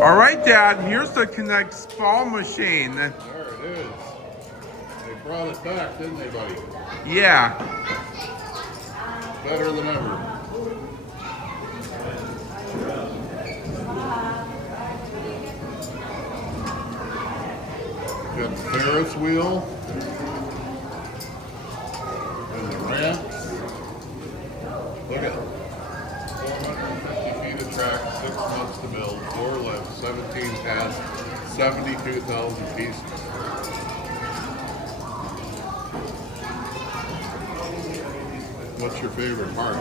All right, Dad, here's the Connect Ball machine. There it is. They brought it back, didn't they, buddy? Yeah. Better than ever. Got the Ferris wheel. And the ramps. Look at it. 450 feet of track, 6 months to build, 4 lifts, 17 tasks, 72,000 pieces. What's your favorite part?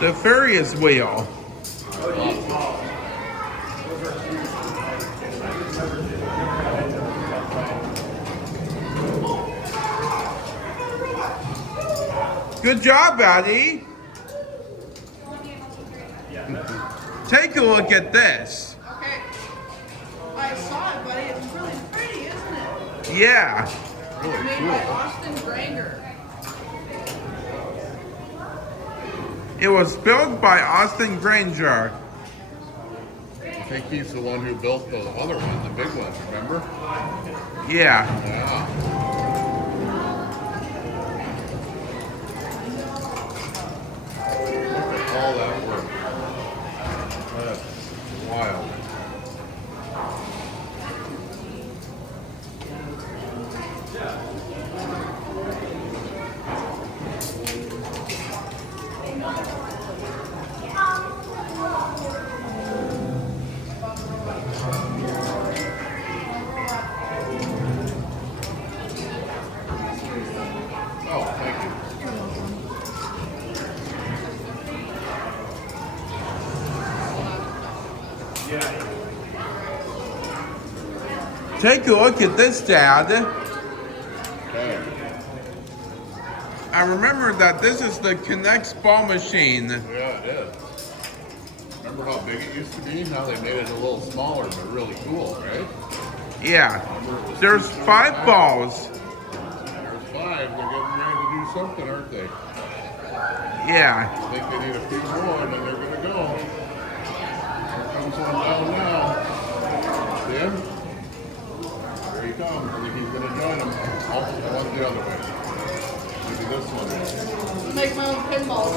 The Ferris wheel. Good job, Addie. Take a look at this. Okay. I saw it, buddy. It's really pretty, isn't it? Yeah. Really Made by Austin Granger. It was built by Austin Granger. I think he's the one who built the other one, the big one, remember? Yeah. Yeah. Look at all that work. That's wild. Oh, thank you. Take a look at this, Dad. Okay. I remember that this is the Connect Ball machine. Yeah, it is. Remember how big it used to be? Now they made it a little smaller, but really cool, right? Yeah. Remember it was There's 2 5 times? balls. There's 5. They're getting ready to do something, aren't they? Yeah. I think they need a few more, and then they're going to go. Here comes one down now. See him? Here he comes. I think he's going to join them. Oh, one's the other way. Maybe this one. Make my own pinballs.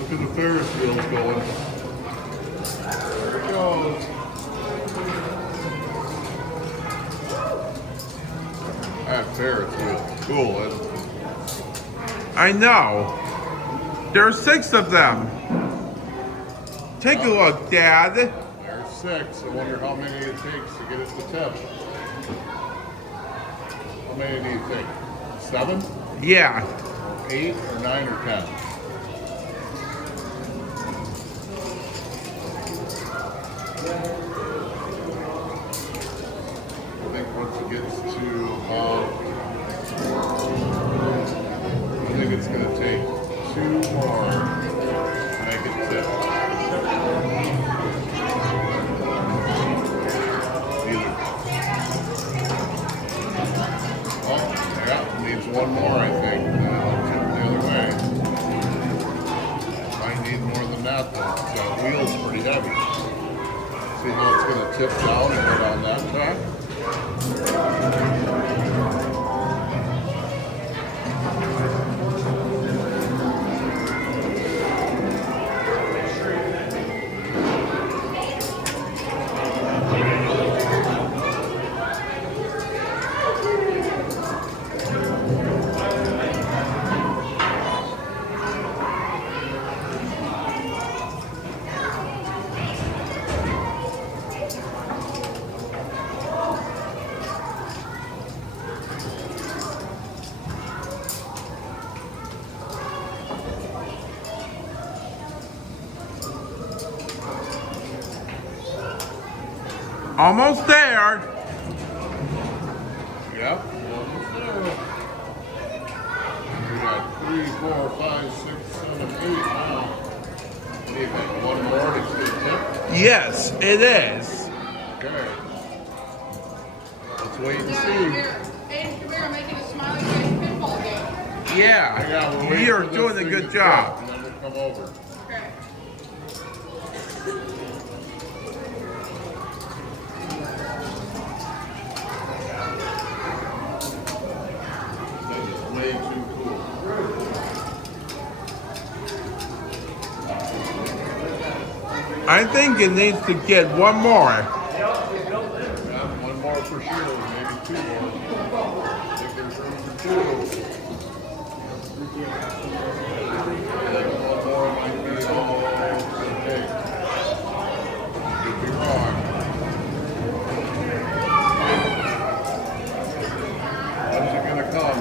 Look at the Ferris wheels going. There it goes. That Ferris wheel. Cool, isn't it? I know. There's 6 of them. Take a look, Dad. There's 6. I wonder how many it takes to get it to tip. How many do you think? 7? Yeah. 8 or 9 or 10? I think once it gets to I think it's going to take 2 more to make it tip. Either. Oh, yeah, it needs 1 more, I think. I'll tip the other way. Might need more than that, though. The wheel's pretty heavy. See how it's going to tip down and go down that track? Almost there. Yep. We got 3, 4, 5, 6, 7, 8 now. What do you think? One more to get a tip? Yes, it is. Okay. Let's wait and Now, see. Aiden, come here. I'm making a smiley face pinball game. Yeah, We're waiting you're for this doing a thing good to job. cook, and then we'll come over. Okay. That is way too cool. I think it needs to get one more. Yeah, one more for sure, maybe 2 more. I think there's room for 2. One more might be all it takes. Could be wrong. When's it gonna come?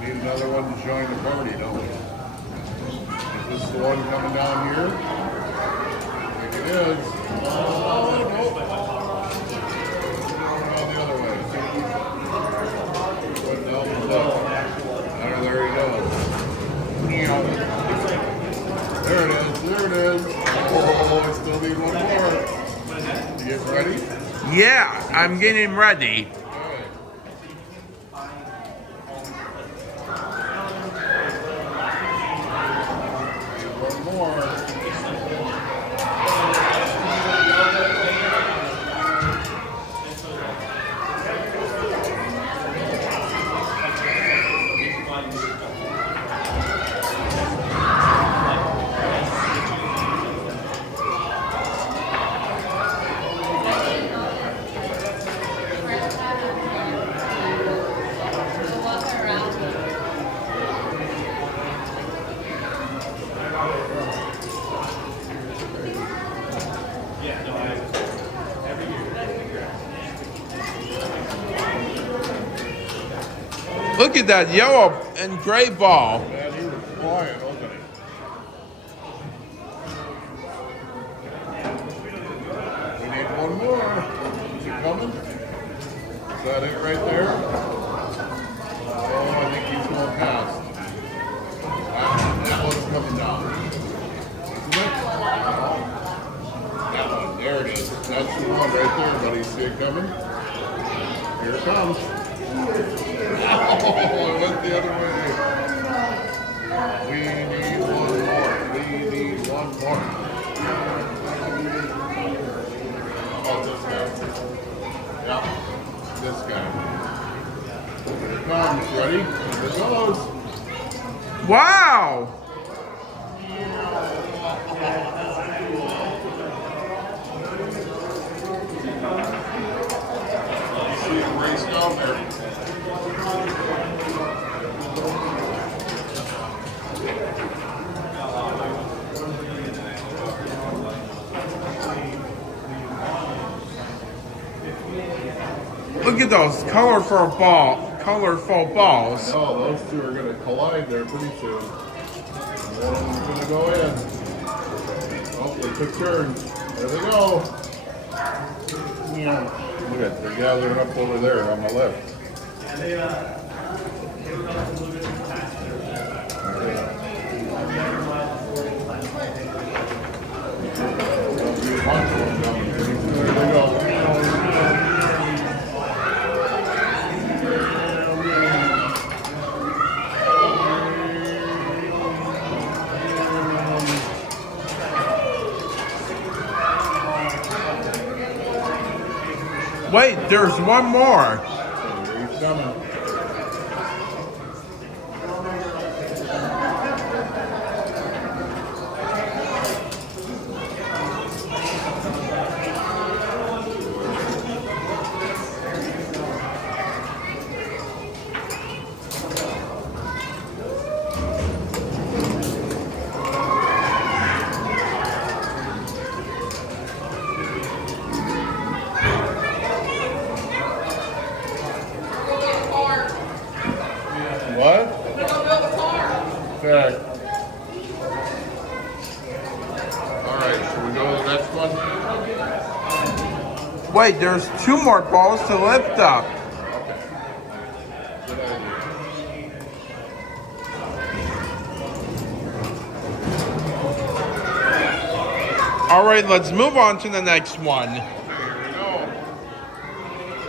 We need another one to join the party, don't we? Is this the one coming down here? I think it is. Oh, nope. Going the other way. Going down below. There he goes. Meow. There it is. There it is. Oh, I still need one more. You get ready? Yeah, I'm getting ready. Okay. One more. Look at that yellow and gray ball. Man, he was flying, wasn't he? We need one more. Is he coming? Is that it right there? Oh, I think he's going past. That one's coming down. Isn't it? That one. There it is. That's the one right there, buddy. See it coming? Here it comes. Oh, it went the other way. We need one more. We need one more. Oh, this guy. Yep, this guy. Here it comes. Ready? Here it goes. Wow! See it race down there. Look at those colorful balls. Oh, those two are going to collide there pretty soon. One of them's going to go in. Oh, they took turns. There they go. Look at it. They're gathering up over there on the left. There they go. Wait, there's one more. Here he's coming. Wait, there's 2 more balls to lift up. Okay. Good idea. All right, let's move on to the next one.